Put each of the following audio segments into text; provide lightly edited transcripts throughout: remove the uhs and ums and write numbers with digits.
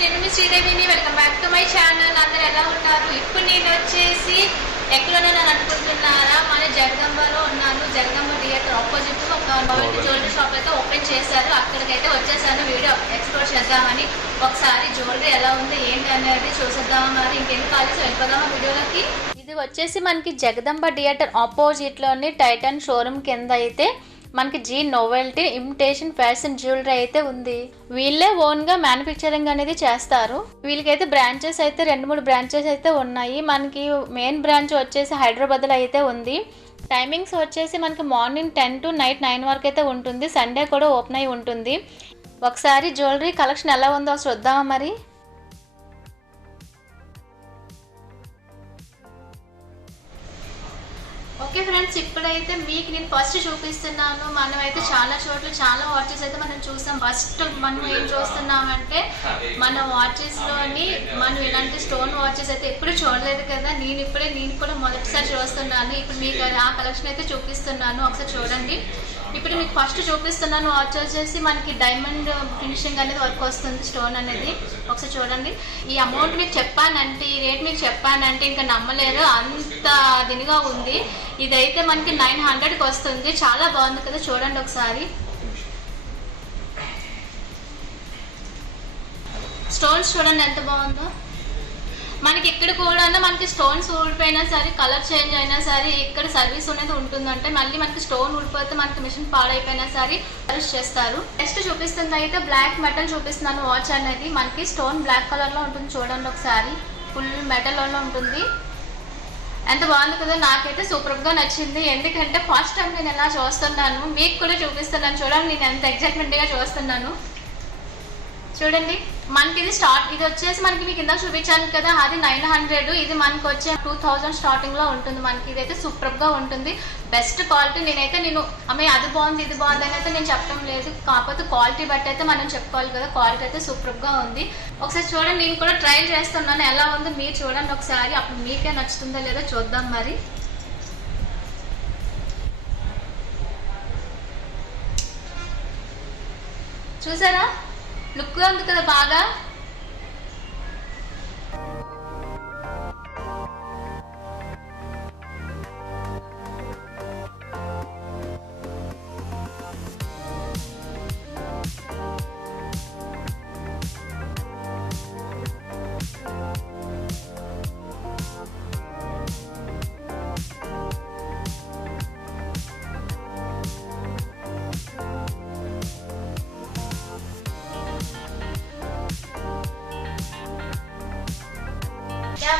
నేను మీ శ్రీదేవిని. Welcome back to my channel. అందరు ఎలా ఉన్నారు? ఇప్పుడు నేను వచ్చేసి ఎక్కడన్నా నన్ను అనుకుంటున్నారా, మన జగదంబలో ఉన్నాను. జగదంబ థియేటర్ ఆపోజిట్ ఒక నోవెల్టీ జ్యువెలరీ షాప్ అయితే ఓపెన్ చేశారు. అక్కడికైతే వచ్చేసాను వీడియో ఎక్స్ప్లోర్ చేద్దామని. ఒకసారి జ్యువెలరీ ఎలా ఉంది ఏంటి అనేది చూసేద్దామా. మరి ఇంకెందుకు కాలేసి వెళ్ళిపోదామా వీడియోలోకి. ఇది వచ్చేసి మనకి జగదంబ థియేటర్ ఆపోజిట్లోని టైటన్ షోరూమ్ కింద అయితే మనకి G novelty imitation fashion jewellery అయితే ఉంది. వీళ్ళే ఓన్గా మ్యానుఫ్యాక్చరింగ్ అనేది చేస్తారు. వీళ్ళకైతే బ్రాంచెస్ అయితే 2-3 బ్రాంచెస్ అయితే ఉన్నాయి. మనకి మెయిన్ బ్రాంచ్ వచ్చేసి హైదరాబాద్లో అయితే ఉంది. టైమింగ్స్ వచ్చేసి మనకి మార్నింగ్ 10 to నైట్ 9 వరకు అయితే ఉంటుంది. సండే కూడా ఓపెన్ అయి ఉంటుంది. ఒకసారి జ్యువెలరీ కలెక్షన్ ఎలా ఉందో చూద్దామా మరి. ఓకే ఫ్రెండ్స్, ఇప్పుడైతే మీకు నేను ఫస్ట్ చూపిస్తున్నాను. మనం అయితే చాలా చోట్ల చాలా వాచెస్ అయితే మనం చూసాం. ఫస్ట్ మనం ఏం చూస్తున్నామంటే మన వాచెస్లోని మనం ఇలాంటి స్టోన్ వాచెస్ అయితే ఎప్పుడు చూడలేదు కదా. నేను కూడా మొదటిసారి చూస్తున్నాను. ఇప్పుడు మీకు ఆ కలెక్షన్ అయితే చూపిస్తున్నాను. ఒకసారి చూడండి. ఇప్పుడు మీకు ఫస్ట్ చూపిస్తున్నాను వాచ్ వచ్చేసి మనకి డైమండ్ ఫినిషింగ్ అనేది వర్క్ వస్తుంది. స్టోన్ అనేది ఒకసారి చూడండి. ఈ అమౌంట్ మీకు చెప్పానంటే, ఈ రేట్ మీకు చెప్పానంటే ఇంకా నమ్మలేరు, అంత దీనిగా ఉంది. ఇదైతే మనకి 900కి వస్తుంది. చాలా బాగుంది కదా, చూడండి ఒకసారి. స్టోన్స్ చూడండి ఎంత బాగుందో. మనకి ఇక్కడ కూడా మనకి స్టోన్స్ ఊడిపోయినా సరే, కలర్ చేంజ్ అయినా సరే ఇక్కడ సర్వీస్ అనేది ఉంటుందంటే, మళ్ళీ మనకి స్టోన్ ఊడిపోతే మనకి మిషన్ పాడైపోయినా సరే సర్వీస్ చేస్తారు. నెక్స్ట్ చూపిస్తుంది అయితే బ్లాక్ మెటల్ చూపిస్తున్నాను. వాచ్ అనేది మనకి స్టోన్ బ్లాక్ కలర్లో ఉంటుంది. చూడండి ఒకసారి, ఫుల్ మెటల్లో ఉంటుంది. ఎంత బాగుంది కదా, నాకైతే సూపర్గా నచ్చింది. ఎందుకంటే ఫస్ట్ టైం నేను ఎలా చూస్తున్నాను, మీకు కూడా చూపిస్తున్నాను. చూడండి నేను ఎంత ఎగ్జైట్మెంట్గా చూస్తున్నాను. చూడండి, మనకి ఇది వచ్చేసి మనకి మీకు ఇందాక చూపించాను కదా, అది 900. ఇది మనకి వచ్చే 2000 స్టార్టింగ్లో ఉంటుంది. మనకి ఇదైతే సూపర్గా ఉంటుంది. Best quality. నేను అమ్మాయి అది బాగుంది ఇది బాగుంది అని అయితే నేను చెప్పడం లేదు. కాకపోతే క్వాలిటీ బట్టి అయితే మనం చెప్పుకోవాలి కదా. క్వాలిటీ అయితే సూపర్గా ఉంది. ఒకసారి చూడండి, నేను కూడా ట్రై చేస్తున్నాను ఎలా ఉందో మీరు చూడండి ఒకసారి. అప్పుడు మీకే నచ్చుతుందో లేదో చూద్దాం మరి. చూసారా, లుక్గా ఉంది కదా బాగా.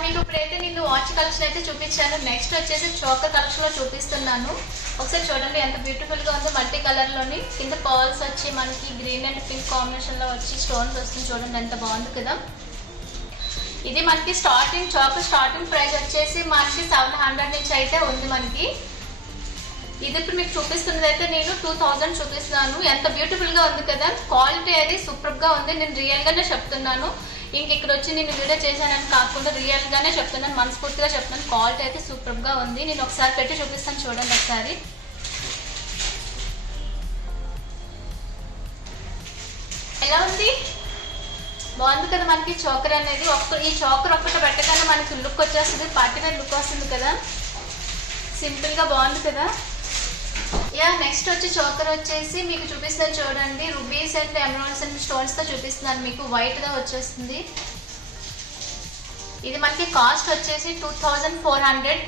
మీకు ఇప్పుడైతే నేను వాచ్ కలెక్షన్ అయితే చూపించాను. నెక్స్ట్ వచ్చేసి చోకర్ కలెక్షన్ లో చూపిస్తున్నాను. ఒకసారి చూడండి ఎంత బ్యూటిఫుల్ గా ఉందో. మల్టీ కలర్ లోని కింద పర్ల్స్ వచ్చి మనకి గ్రీన్ అండ్ పింక్ కాంబినేషన్ లో వచ్చి స్టోన్స్ వస్తుంది. చూడండి ఎంత బాగుంది కదా. ఇది మనకి చోకర్ స్టార్టింగ్ ప్రైస్ వచ్చేసి మనకి 700 నుంచి అయితే ఉంది మనకి. ఇది ఇప్పుడు మీకు చూపిస్తున్నది అయితే నేను 2000 చూపిస్తున్నాను. ఎంత బ్యూటిఫుల్ గా ఉంది కదా. క్వాలిటీ అది సూపర్ గా ఉంది. నేను రియల్ గానే చెప్తున్నాను. ఇక్కడ వచ్చి నేను వీడియో చేశానని కాకుండా రియల్ గానే చెప్తున్నాను, మనస్ఫూర్తిగా చెప్తున్నాను. క్వాలిటీ అయితే సూపర్ గా ఉంది. నేను ఒకసారి పెట్టి చూపిస్తాను, చూడండి ఒకసారి. ఎలా ఉంది, బాగుంది కదా. మనకి చోకర్ అనేది ఈ చోకర్ ఒక్కటి పెట్టగానే మనకి లుక్ వచ్చేస్తుంది, పార్టీ వేర్ లుక్ వస్తుంది కదా. సింపుల్ గా బాగుంది కదా. నెక్స్ట్ వచ్చి చోకర్ వచ్చేసి మీకు చూపిస్తాను చూడండి. Rubies and emeralds and stones తో చూపిస్తున్నాను. మీకు వైట్ గా వచ్చేస్తుంది. ఇది మనకి కాస్ట్ వచ్చేసి 2400.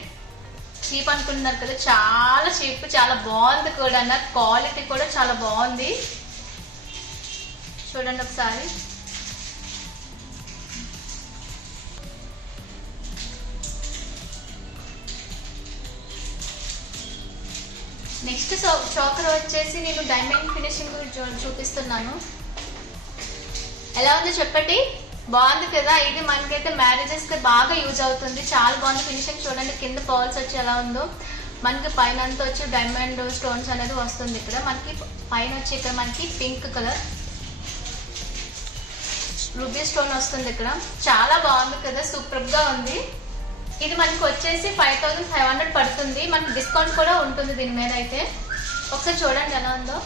చీప్ అనుకుంటున్నారు కదా, చాలా చీప్, చాలా బాగుంది కూడా. క్వాలిటీ కూడా చాలా బాగుంది. చూడండి ఒకసారి. నెక్స్ట్ చోకర్ వచ్చేసి నేను డైమండ్ ఫినిషింగ్ చూపిస్తున్నాను. ఎలా ఉందో చెప్పండి, బాగుంది కదా. ఇది మనకైతే మ్యారేజెస్కి బాగా యూజ్ అవుతుంది. చాలా బాగుంది ఫినిషింగ్. చూడండి కింద పర్ల్స్ వచ్చి ఎలా ఉందో. మనకి పైన అంతా వచ్చి డైమండ్ స్టోన్స్ అనేది వస్తుంది. ఇక్కడ మనకి పైన వచ్చి ఇక్కడ మనకి పింక్ కలర్ రూబీ స్టోన్ వస్తుంది. ఇక్కడ చాలా బాగుంది కదా, సూపర్గా ఉంది. ఇది మనకు వచ్చేసి 5500 పడుతుంది. మనకి డిస్కౌంట్ కూడా ఉంటుంది దీని మీద అయితే. ఒకసారి చూడండి ఎలా ఉందో.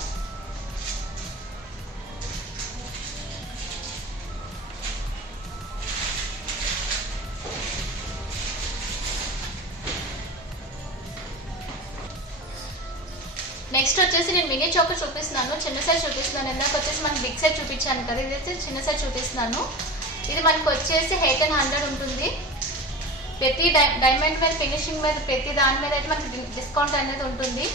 నెక్స్ట్ వచ్చేసి నేను మినీ చోకర్ చూపిస్తున్నాను, చిన్న సైజ్ చూపిస్తున్నాను. ఇందాక వచ్చేసి మనకి బిగ్ సైజ్ చూపించాను కదా, ఇదైతే చిన్న సైజ్ చూపిస్తున్నాను. ఇది మనకు వచ్చేసి 800 ఉంటుంది. ప్రతి డైమండ్ మీద ఫినిషింగ్ మీద ప్రతి దాని మీద అయితే మనకి డిస్కౌంట్ అనేది ఉంటుంది.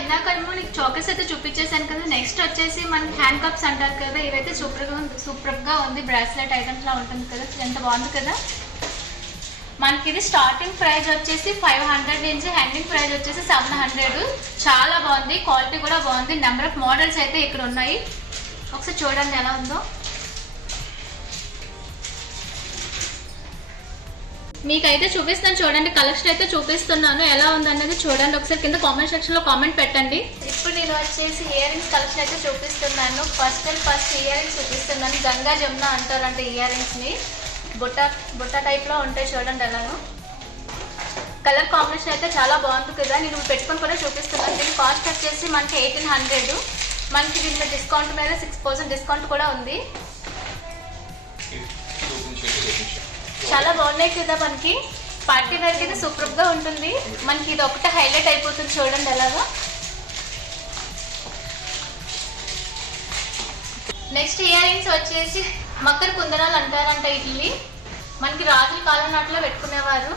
ఇందాక నీకు చోకర్స్ అయితే చూపించేసాను కదా. నెక్స్ట్ వచ్చేసి మనకి హ్యాండ్ కప్స్ అంటారు కదా, ఇవైతే సూపర్గా ఉంది. బ్రాస్లెట్ ఐటమ్స్ లా ఉంటుంది కదా, ఎంత బాగుంది కదా. మనకి ఇది స్టార్టింగ్ ప్రైస్ వచ్చేసి 500 నుంచి ఎండింగ్ ప్రైస్ వచ్చేసి 700. చాలా బాగుంది, క్వాలిటీ కూడా బాగుంది. నెంబర్ ఆఫ్ మోడల్స్ అయితే ఇక్కడ ఉన్నాయి, ఒకసారి చూడండి ఎలా ఉందో. మీకైతే చూపిస్తాను చూడండి, కలెక్షన్ అయితే చూపిస్తున్నాను, ఎలా ఉందనేది చూడండి ఒకసారి. కింద కామెంట్ సెక్షన్లో కామెంట్ పెట్టండి. ఇప్పుడు నేను వచ్చేసి ఇయర్ రింగ్స్ కలెక్షన్ అయితే చూపిస్తున్నాను. ఫస్ట్ ఇయర్ రింగ్స్ చూపిస్తున్నాను. గంగా జమున అంటారంట ఇయర్ రింగ్స్ని. బుట్ట టైప్లో ఉంటాయి చూడండి ఎలాగో. కలర్ కాంబినేషన్ అయితే చాలా బాగుంది కదా, నేను పెట్టుకొని కూడా చూపిస్తున్నాను. దీని కాస్ట్ వచ్చేసి మనకి 1800. మనకి దీని డిస్కౌంట్ మీద 6% డిస్కౌంట్ కూడా ఉంది. చాలా బాగున్నాయి కదా, మనకి పార్టీ వేర్ కింద సూపర్గా ఉంటుంది. మనకి ఇది ఒకటే హైలైట్ అయిపోతుంది చూడండి ఎలాగా. నెక్స్ట్ ఇయర్ రింగ్స్ వచ్చేసి మకర కుందనాలు అంటారంట. ఇడ్లీ మనకి రాజుల కాలం నాట్లో పెట్టుకునేవారు.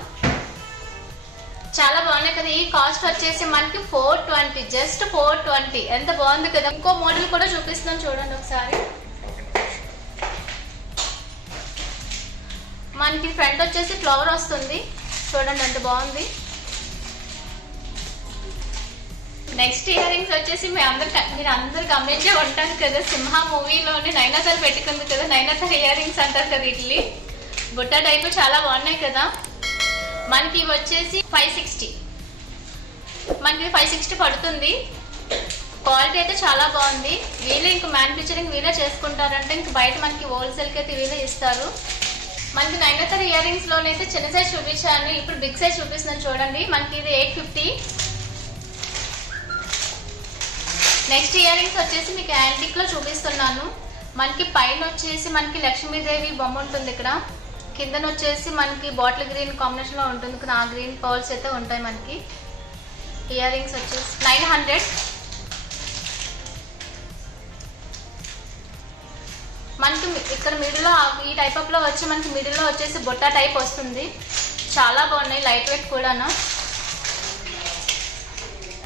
చాలా బాగున్నాయి కదా. ఈ కాస్ట్ వచ్చేసి మనకి 420, జస్ట్ 420. ఎంత బాగుంది కదా. ఇంకో మోడల్ కూడా చూపిస్తున్నాను చూడండి ఒకసారి. మనకి ఫ్రంట్ వచ్చేసి ఫ్లవర్ వస్తుంది చూడండి, ఎంత బాగుంది. నెక్స్ట్ ఇయర్ రింగ్స్ వచ్చేసి మీరు అందరు గమనించే ఉంటారు కదా, సింహ మూవీలోని నైనాతార పెట్టుకుంది కదా, నైనాతార ఇయర్ రింగ్స్ అంటారు కదా, ఇడ్లీ బుట్ట టైపు. చాలా బాగున్నాయి కదా. మనకి ఇవి వచ్చేసి 560, మనకి 560 పడుతుంది. క్వాలిటీ అయితే చాలా బాగుంది. వీళ్ళే ఇంక మ్యానుఫ్యాక్చరింగ్ వీళ్ళే చేసుకుంటారంటే, ఇంక బయట మనకి హోల్సేల్కి అయితే వీళ్ళే ఇస్తారు. మనకి నైనాతార ఇయర్ రింగ్స్ లోనైతే చిన్న సైజ్ చూపించాను, ఇప్పుడు బిగ్ సైజ్ చూపిస్తున్నాను చూడండి. మనకి ఇది 850. నెక్స్ట్ ఇయర్ రింగ్స్ వచ్చేసి మీకు యాంటిక్ లో చూపిస్తున్నాను. మనకి పైన వచ్చేసి మనకి లక్ష్మీదేవి బొమ్మ ఉంటుంది ఇక్కడ, కిందన వచ్చేసి మనకి బాటిల్ గ్రీన్ కాంబినేషన్ లో ఉంటుంది కదా, ఆ గ్రీన్ పర్ల్స్ అయితే ఉంటాయి. మనకి ఇయర్ రింగ్స్ వచ్చేసి 900. మనకి ఇక్కడ మిడిల్లో ఈ టైప్ ఆఫ్ లో వచ్చి మనకి మిడిల్లో వచ్చేసి బుట్ట టైప్ వస్తుంది. చాలా బాగున్నాయి, లైట్ వెయిట్ కూడాను.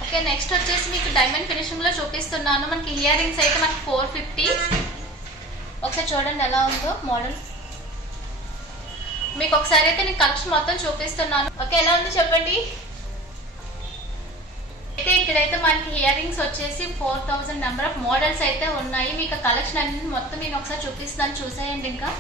ఓకే, నెక్స్ట్ వచ్చేసి మీకు డైమండ్ ఫినిషింగ్ లో చూపిస్తున్నాను. మనకి ఇయర్ రింగ్స్ అయితే మనకి 450. ఒకసారి చూడండి ఎలా ఉందో మోడల్. మీకు ఒకసారి అయితే నేను కలెక్షన్ మొత్తం చూపిస్తున్నాను. ఓకే, ఎలా ఉందో చెప్పండి. అయితే ఇక్కడైతే మనకి ఇయర్ రింగ్స్ వచ్చేసి 4000 నెంబర్ ఆఫ్ మోడల్స్ అయితే ఉన్నాయి. మీకు కలెక్షన్ అన్ని మొత్తం నేను ఒకసారి చూపిస్తాను, చూసేయండి. ఇంకా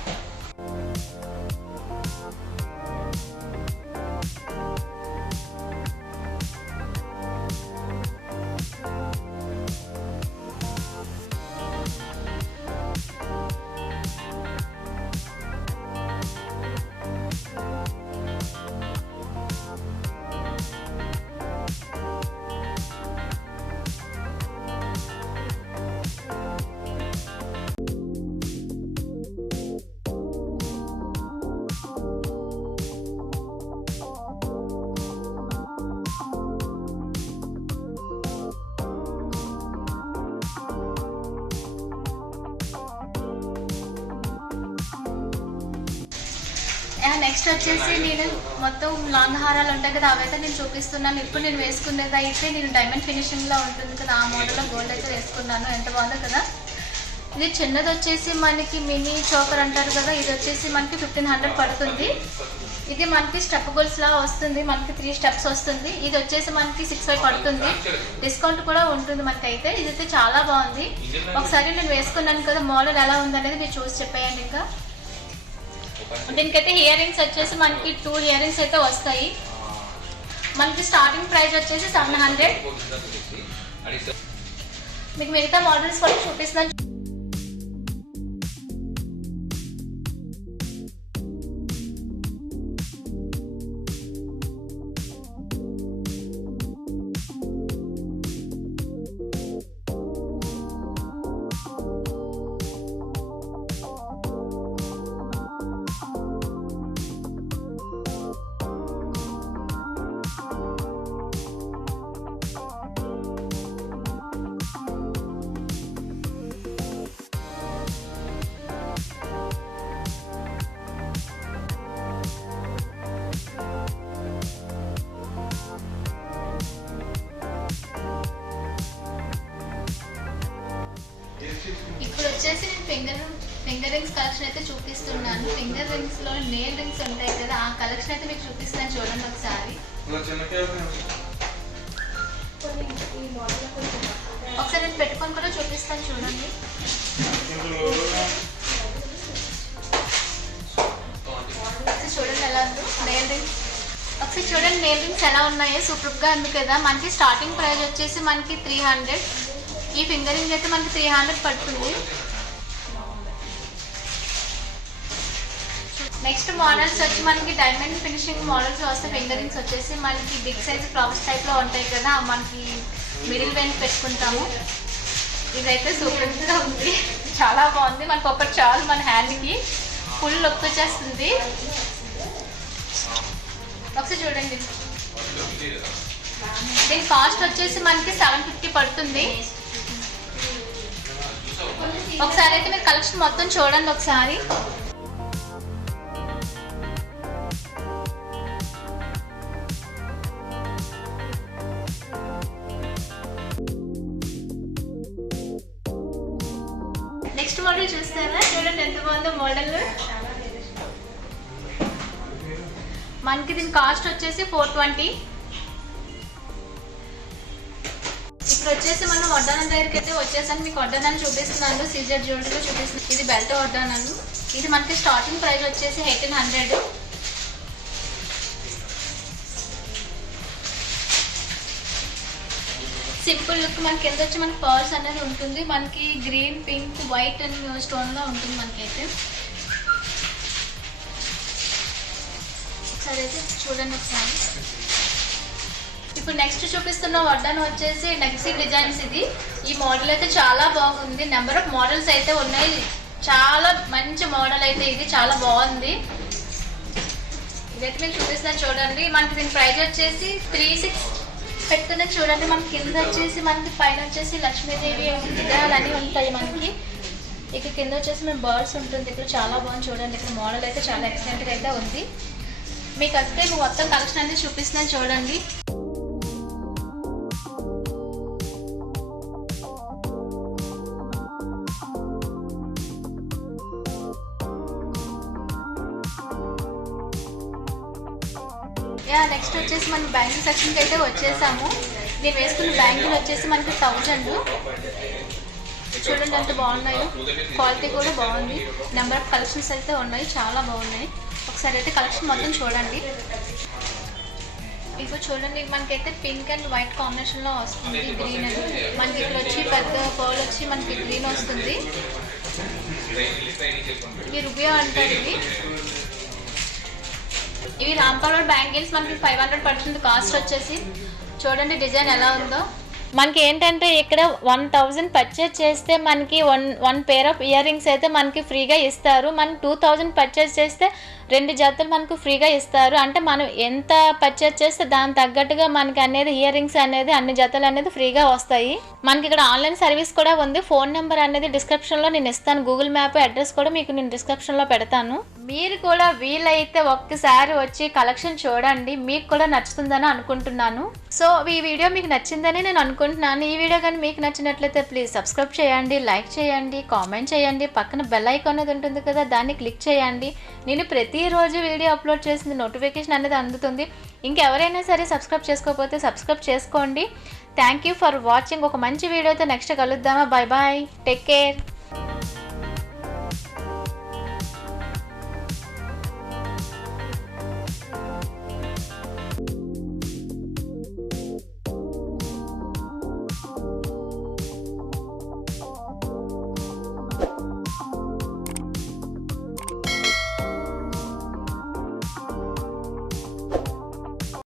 నెక్స్ట్ వచ్చేసి నేను మొత్తం లాంగ్ హారాలు ఉంటాయి కదా, అవైతే నేను చూపిస్తున్నాను. ఇప్పుడు నేను వేసుకునేది అయితే నేను డైమండ్ ఫినిషింగ్లో ఉంటుంది కదా, ఆ మోడల్లో గోల్డ్ అయితే వేసుకున్నాను. ఎంత బాగుందో కదా. ఇది చిన్నది వచ్చేసి మనకి మినీ చోకర్ అంటారు కదా, ఇది వచ్చేసి మనకి 1500 పడుతుంది. ఇది మనకి స్టెప్ గోల్స్ లా వస్తుంది, మనకి 3 స్టెప్స్ వస్తుంది. ఇది వచ్చేసి మనకి 65 పడుతుంది. డిస్కౌంట్ కూడా ఉంటుంది మనకైతే. ఇదైతే చాలా బాగుంది. ఒకసారి నేను వేసుకున్నాను కదా, మోడల్ ఎలా ఉందనేది మీరు చూసి చెప్పేయండి. ఇంకా దీనికైతే ఇయర్ రింగ్స్ వచ్చేసి మనకి 2 ఇయర్ రింగ్స్ అయితే వస్తాయి. మనకి స్టార్టింగ్ ప్రైస్ వచ్చేసి 700. మీకు మిగతా మోడల్స్ కూడా చూపిస్తున్నాను. వచ్చేసి నేను ఫింగర్ రింగ్స్ కలెక్షన్ అయితే చూపిస్తున్నాను. ఫింగర్ రింగ్స్ లో నెయిల్ రింగ్స్ ఉంటాయి కదా, ఆ కలెక్షన్ అయితే మీకు చూపిస్తాను. చూడండి ఒకసారి. ఒకసారి నేను పెట్టుకొని కూడా చూపిస్తాను. చూడండి. చూడండి ఎలా ఉందో నెయిల్ రింగ్స్. ఒకసారి చూడండి నెయిల్ రింగ్స్ ఎలా ఉన్నాయో, సూపర్గా ఉంది కదా. మనకి స్టార్టింగ్ ప్రైస్ వచ్చేసి మనకి 300. ఈ ఫింగర్ రింగ్ అయితే మనకి 300 పడుతుంది. నెక్స్ట్ మోడల్స్ వచ్చి మనకి డైమండ్ ఫినిషింగ్ మోడల్స్ వస్తే ఫింగర్ రింగ్స్ వచ్చేసి మనకి బిగ్ సైజ్ ఫ్లవర్స్ టైప్లో ఉంటాయి కదా, మనకి మిడిల్ వెంట పెట్టుకుంటాము. ఇదైతే సూపర్గా ఉంది, చాలా బాగుంది. మనకు ఒకటి చాలు మన హ్యాండ్కి, ఫుల్ లుక్ వచ్చేస్తుంది. ఒకసారి చూడండి. దీని కాస్ట్ వచ్చేసి మనకి 750 పడుతుంది. ఒకసారి అయితే మీరు కలెక్షన్ మొత్తం చూడండి ఒకసారి. నెక్స్ట్ మోడల్ చూస్తారా? చూడండి ఎంత బాగుందో మోడల్. మనకి దీని కాస్ట్ వచ్చేసి 420. ఇప్పుడు వచ్చేసి మనం వడ్డానం దగ్గరికి అయితే వచ్చేసాను. మీకు వడ్డానాన్ని చూపిస్తున్నాను, సీజర్ జ్యువెలరీలో చూపిస్తున్నాను. ఇది బెల్ట్ వడ్డానాలు. ఇది మనకి స్టార్టింగ్ ప్రైస్ వచ్చేసి 1800. Simple look. మనకి కింద వచ్చి మనకి పర్ల్స్ అనేది ఉంటుంది. మనకి గ్రీన్, పింక్, వైట్ అండ్ స్టోన్లో ఉంటుంది మనకైతే. ఒకసారి అయితే చూడండి ఒకసారి. ఇప్పుడు నెక్స్ట్ చూపిస్తున్న వడ్డానం వచ్చేసి నెక్సీ డిజైన్స్. ఈ మోడల్ అయితే చాలా బాగుంది. నెంబర్ ఆఫ్ మోడల్స్ అయితే ఉన్నాయి. చాలా మంచి మోడల్ అయితే ఇది, చాలా బాగుంది. ఇదైతే మీకు చూపిస్తాను చూడండి. మనకి దీని ప్రైస్ వచ్చేసి 36 పెట్టుకుని చూడండి. మనకి కింద వచ్చేసి మనకి పైన వచ్చేసి లక్ష్మీదేవి విగ్రహాలు అన్నీ ఉంటాయి మనకి. ఇక్కడ కింద వచ్చేసి మేము బర్డ్స్ ఉంటుంది. ఇక్కడ చాలా బాగుంది చూడండి. ఇక్కడ మోడల్ అయితే చాలా ఎక్సలెంట్గా అయితే ఉంది. మీకు అయితే మొత్తం కలెక్షన్ అనేది చూపిస్తున్నాను చూడండి. నెక్స్ట్ వచ్చేసి మన బ్యాంగిల్ సెక్షన్కి అయితే వచ్చేసాము. నేను వేసుకున్న బ్యాంగిల్ వచ్చేసి మనకి 1000. చూడండి ఎంత బాగున్నాయో, క్వాలిటీ కూడా బాగుంది. నెంబర్ ఆఫ్ కలెక్షన్స్ అయితే ఉన్నాయి, చాలా బాగున్నాయి. ఒకసారి అయితే కలెక్షన్ మొత్తం చూడండి. ఇప్పుడు చూడండి మనకైతే పింక్ అండ్ వైట్ కాంబినేషన్లో వస్తుంది. గ్రీన్ అని మనకి ఇక్కడ వచ్చి పెద్ద పర్ల్ వచ్చి మనకి గ్రీన్ వస్తుంది. ఇవి రుబియా అంటారు. ఇవి రాంపవర్ బ్యాంగిల్స్ మనకి 500 పడుతుంది కాస్ట్ వచ్చేసి. చూడండి డిజైన్ ఎలా ఉందో. మనకి ఏంటంటే ఇక్కడ 1000 పర్చేజ్ చేస్తే మనకి one pair of ear rings అయితే మనకి ఫ్రీగా ఇస్తారు. మనం 2000 పర్చేజ్ చేస్తే 2 జతలు మనకు ఫ్రీగా ఇస్తారు. అంటే మనం ఎంత పర్చేజ్ చేస్తే దాని తగ్గట్టుగా మనకి అనేది ఇయర్ రింగ్స్ అనేది అన్ని జతలు అనేది ఫ్రీగా వస్తాయి. మనకి ఇక్కడ ఆన్లైన్ సర్వీస్ కూడా ఉంది. ఫోన్ నెంబర్ అనేది డిస్క్రిప్షన్లో నేను ఇస్తాను. గూగుల్ మ్యాప్ అడ్రస్ కూడా మీకు నేను డిస్క్రిప్షన్లో పెడతాను. మీరు కూడా వీలైతే ఒక్కసారి వచ్చి కలెక్షన్ చూడండి, మీకు కూడా నచ్చుతుందని అనుకుంటున్నాను. సో ఈ వీడియో మీకు నచ్చిందని నేను అనుకుంటున్నాను. ఈ వీడియో కానీ మీకు నచ్చినట్లయితే ప్లీజ్ సబ్స్క్రైబ్ చేయండి, లైక్ చేయండి, కామెంట్ చేయండి. పక్కన బెల్ ఐకాన్ అనేది ఉంటుంది కదా, దాన్ని క్లిక్ చేయండి. నేను ప్రతిరోజు వీడియో అప్లోడ్ చేసింది నోటిఫికేషన్ అనేది అందుతుంది. ఇంకెవరైనా సరే సబ్స్క్రైబ్ చేసుకోకపోతే సబ్స్క్రైబ్ చేసుకోండి. Thank you for watching. ఒక మంచి వీడియోతో నెక్స్ట్ కలుద్దామా. Bye bye, take care.